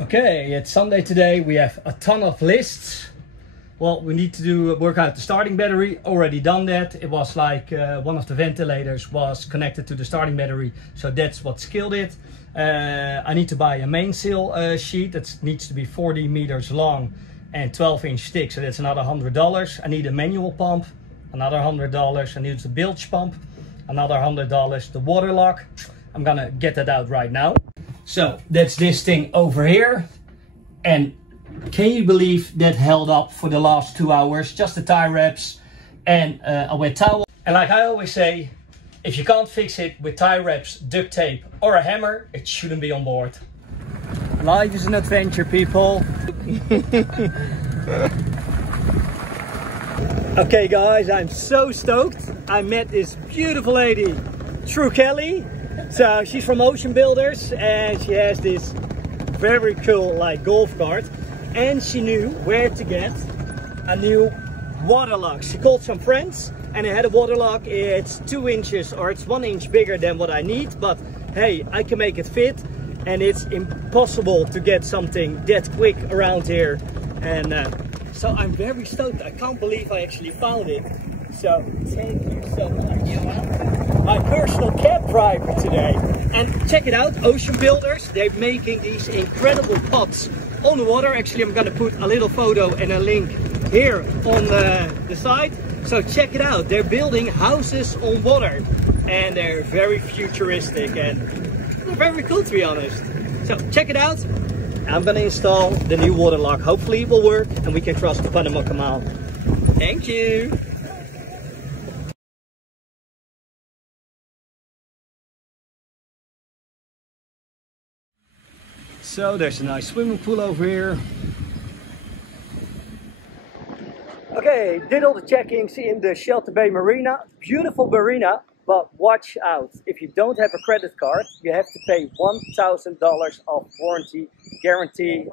Okay, it's Sunday today. We have a ton of lists. Well, we need to work out the starting battery. Already done that. It was like one of the ventilators was connected to the starting battery, so that's what killed it. I need to buy a mainsail sheet that needs to be 40 meters long and 12-inch thick, so that's another $100. I need a manual pump, another $100. I need the bilge pump, another $100. The water lock, I'm gonna get that out right now. So that's this thing over here, and can you believe that held up for the last 2 hours? Just the tie wraps and a wet towel. And like I always say, if you can't fix it with tie wraps, duct tape or a hammer, it shouldn't be on board. Life is an adventure, people. Okay guys, I'm so stoked. I met this beautiful lady, True Kelly. So she's from Ocean Builders and she has this very cool golf cart, and she knew where to get a new water lock. She called some friends and I had a water lock. It's 2 inches or it's 1 inch bigger than what I need, but hey, I can make it fit, and it's impossible to get something that quick around here. And so I'm very stoked. I can't believe I actually found it. So thank you so much. You're welcome. My personal cab driver today. And check it out, Ocean Builders, they're making these incredible pots on the water. Actually, I'm gonna put a little photo and a link here on the side. So check it out, they're building houses on water, and they're very futuristic and very cool, to be honest. So check it out. I'm gonna install the new water lock. Hopefully it will work and we can cross the Panama Canal. Thank you. So there's a nice swimming pool over here. Okay, did all the checkings in the Shelter Bay Marina. Beautiful marina, but watch out. If you don't have a credit card, you have to pay $1,000 of warranty guarantee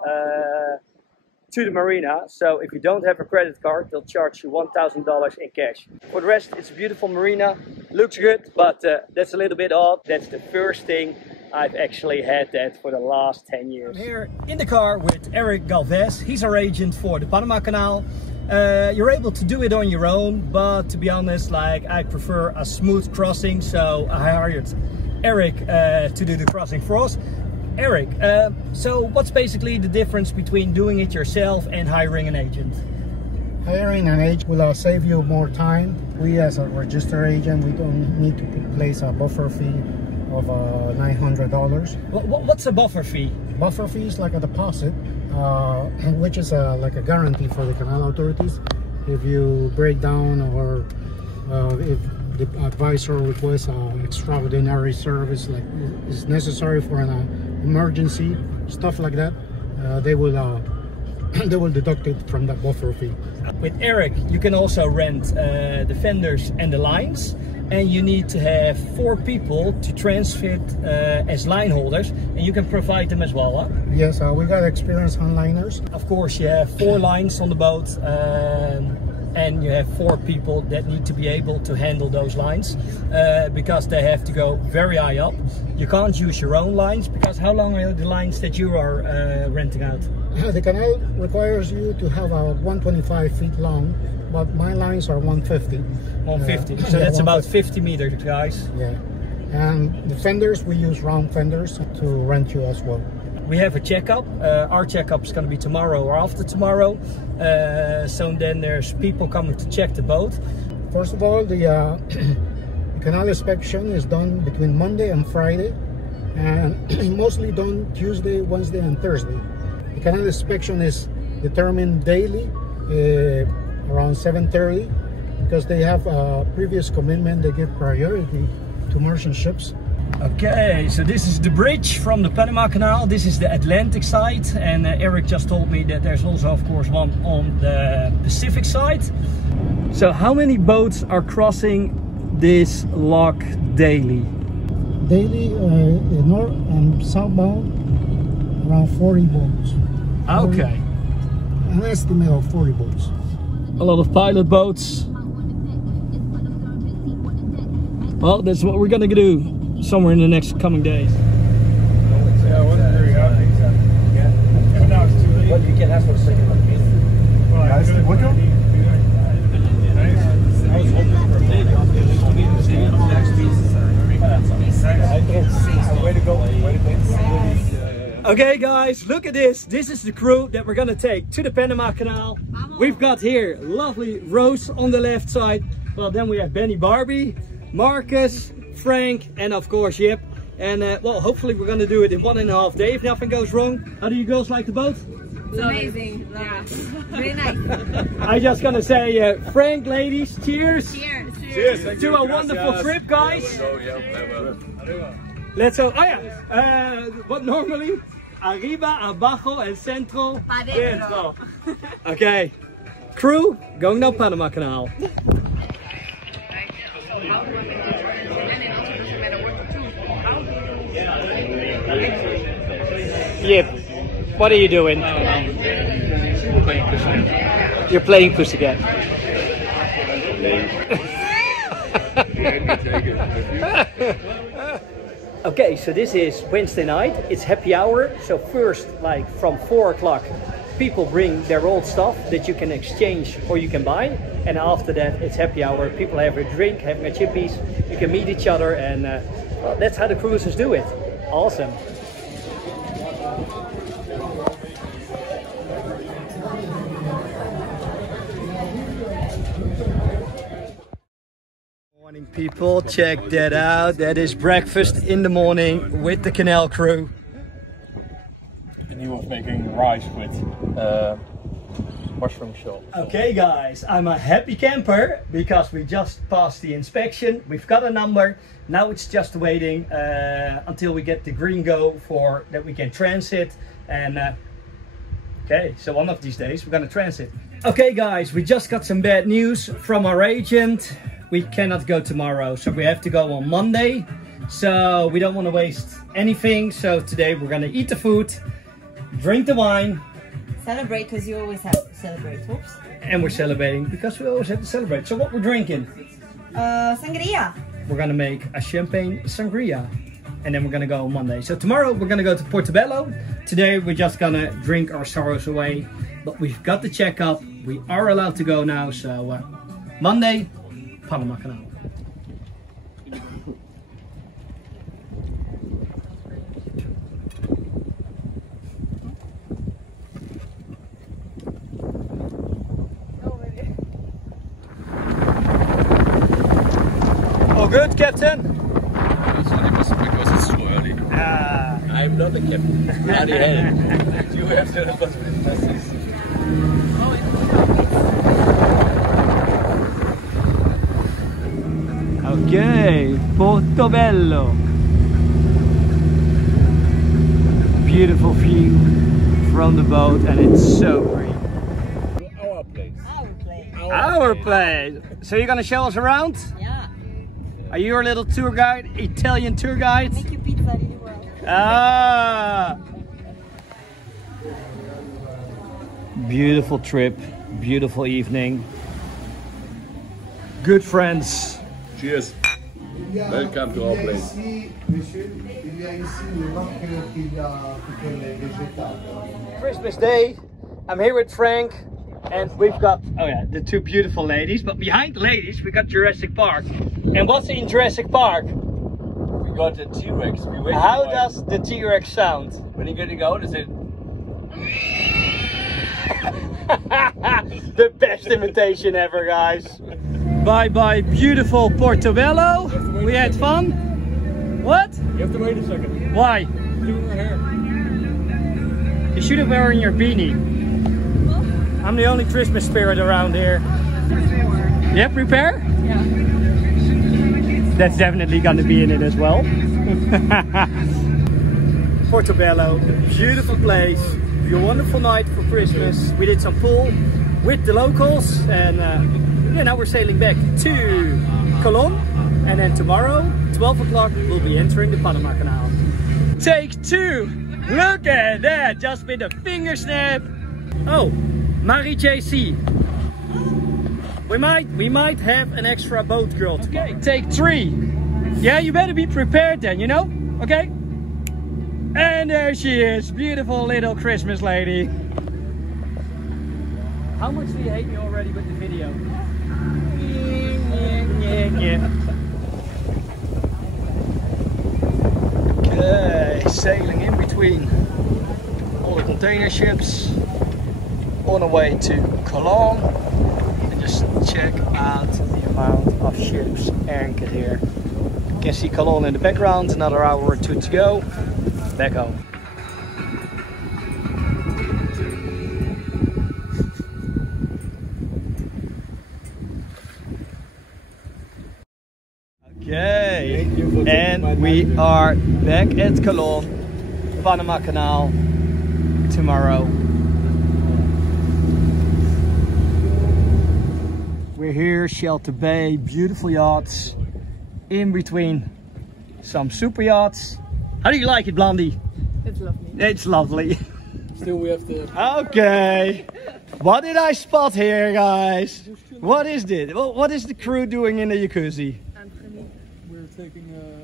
to the marina. So if you don't have a credit card, they'll charge you $1,000 in cash. For the rest, it's a beautiful marina. Looks good, but that's a little bit odd. That's the first thing I've actually had that for the last 10 years. I'm here in the car with Eric Galvez. He's our agent for the Panama Canal. You're able to do it on your own, but to be honest, I prefer a smooth crossing, so I hired Eric to do the crossing for us. Eric, so what's basically the difference between doing it yourself and hiring an agent? Hiring an agent will save you more time. We as a registered agent, we don't need to place a buffer fee of $900. What's a buffer fee? Buffer fee is like a deposit, which is like a guarantee for the canal authorities. If you break down, or if the advisor requests an extraordinary service like is necessary for an emergency, stuff like that, they will deduct it from that buffer fee. With Eric, you can also rent the fenders and the lines. And you need to have 4 people to transfit as line holders, and you can provide them as well, huh? Yes, we got experienced handliners. Of course, you have 4 lines on the boat, and you have 4 people that need to be able to handle those lines because they have to go very high up. You can't use your own lines, because how long are the lines that you are renting out? The canal requires you to have a 125 feet long, but my lines are 150. 150, so that's about 50 meters, guys. Yeah, and the fenders, we use round fenders to rent you as well. We have a checkup. Our checkup is going to be tomorrow or after tomorrow. So then there's people coming to check the boat. First of all, the canal inspection is done between Monday and Friday, and mostly done Tuesday, Wednesday, and Thursday. The canal inspection is determined daily around 7:30, because they have a previous commitment. They give priority to merchant ships. Okay, so this is the bridge from the Panama Canal. This is the Atlantic side, and Eric just told me that there's also, of course, one on the Pacific side. So how many boats are crossing this lock daily? Daily, north and southbound, around 40 boats. Okay. An estimate of 40 boats. A lot of pilot boats. Well, that's what we're gonna do somewhere in the next coming days. Okay guys, look at this. This is the crew that we're gonna take to the Panama Canal. We've got here lovely Roos on the left side. Well, then we have BenniBarbie, Marcus, Frank, and of course Jip. And well, hopefully we're gonna do it in 1.5 days if nothing goes wrong. How do you girls like the boat? It's amazing. Yeah. Very nice. I'm just gonna say, Frank, ladies, cheers. Cheers. Cheers to a wonderful trip, guys. Let's go. Oh yeah. What normally? Arriba, abajo, el centro. Dentro. Okay. Crew, going down Panama Canal. Yep. What are you doing? Playing Pussycat. You're playing Pussycat. Okay, so this is Wednesday night. It's happy hour. So first, like from 4 o'clock, people bring their old stuff that you can exchange or you can buy. And after that, it's happy hour. People have a drink, having a chippies. You can meet each other, and well, that's how the cruisers do it. Awesome. Morning people, check that out. That is breakfast in the morning with the canal crew. And he was making rice with mushroom shell. Okay guys, I'm a happy camper because we just passed the inspection. We've got a number. Now it's just waiting until we get the green go for that we can transit. And okay, so one of these days we're gonna transit. Okay guys, we just got some bad news from our agent. We cannot go tomorrow, so we have to go on Monday. So we don't want to waste anything. So today we're gonna eat the food, drink the wine. Celebrate, because you always have to celebrate. Oops. And we're celebrating because we always have to celebrate. So what we're drinking? Sangria. We're gonna make a champagne sangria. And then we're gonna go on Monday. So tomorrow we're gonna go to Portobello. Today we're just gonna drink our sorrows away. But we've got the checkup. We are allowed to go now. So Monday, Panama Canal. All good, Captain? Because it's too early. I'm not the captain. Bloody hell. You have the responsibility. Okay, Portobello. Beautiful view from the boat, and it's so green. Our place. Our place. So you're gonna show us around? Yeah. Are you our little tour guide, Italian tour guide? Make you pizza in the world. Ah. Beautiful trip, beautiful evening. Good friends. Cheers. Welcome to our place. Christmas Day. I'm here with Frank, and we've got, oh yeah, the two beautiful ladies. But behind the ladies, we got Jurassic Park. And what's in Jurassic Park? We got the T-Rex. How does the T-Rex sound? When you're getting out, is it? The best imitation ever, guys. Bye bye, beautiful Portobello. We had fun. What? You have to wait a second. Why? Doing my hair. You should have worn your beanie. I'm the only Christmas spirit around here. Yeah, prepare? Yeah. That's definitely gonna be in it as well. Portobello, beautiful place. A wonderful night for Christmas. We did some pool with the locals, and yeah, now we're sailing back to Cologne, and then tomorrow 12 o'clock we'll be entering the Panama Canal. Take 2. Look at that, just with a finger snap. Oh, Marie JC. We might have an extra boat girl tomorrow. Okay, take 3. Yeah, you better be prepared then, you know? Okay? And there she is, beautiful little Christmas lady. How much do you hate me already with the video? Yeah. Okay, sailing in between container ships on the way to Cologne. And just check out the amount of ships anchored here. You can see Cologne in the background, another hour or two to go. Back home. Okay, and we are back at Cologne, Panama Canal, tomorrow. We're here, Shelter Bay, beautiful yachts, in between some super yachts. How do you like it, Blondie? It's lovely. It's lovely. Still we have to... Okay, what did I spot here, guys? What is this? What is the crew doing in the jacuzzi?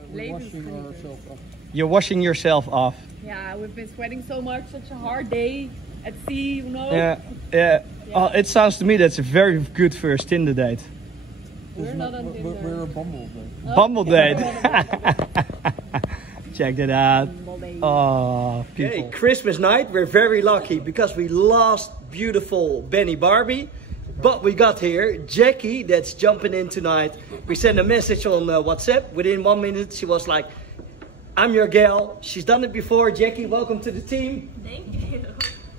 We're washing ourselves off. You're washing yourself off. Yeah, we've been sweating so much, such a hard day at sea, you know. Yeah. Oh, it sounds to me that's a very good first Tinder date. We're not on Tinder. We're a Bumble date. Bumble date. Check that out. Oh, people. Hey, Christmas night, we're very lucky because we lost beautiful BenniBarbie. But we got here Jackie that's jumping in tonight. We sent a message on WhatsApp. Within 1 minute she was like, I'm your gal. She's done it before. Jackie, welcome to the team. Thank you.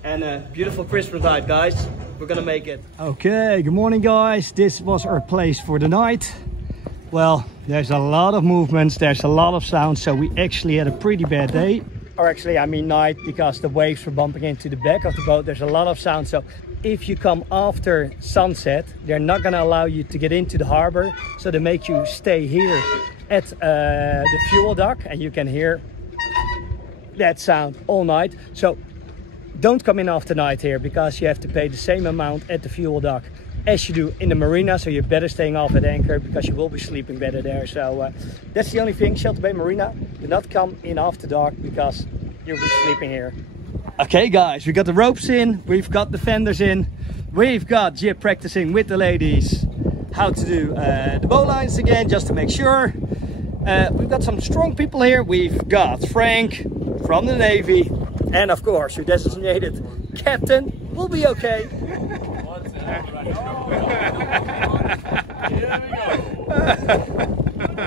And a beautiful Christmas night, guys. We're gonna make it. Okay, good morning, guys. This was our place for the night. Well, there's a lot of movements, there's a lot of sound, so we actually had a pretty bad day. Or actually, I mean night, because the waves were bumping into the back of the boat. There's a lot of sound, so if you come after sunset, they're not gonna allow you to get into the harbor, so they make you stay here at the fuel dock, and you can hear that sound all night. So don't come in after night here, because you have to pay the same amount at the fuel dock as you do in the marina, so you're better staying off at anchor because you will be sleeping better there. So that's the only thing. Shelter Bay Marina, do not come in after dark because you'll be sleeping here. Okay, guys, we got the ropes in, we've got the fenders in, we've got Jip practicing with the ladies how to do the bow lines again, just to make sure. We've got some strong people here. We've got Frank from the Navy, and of course your designated captain will be okay. Here we go.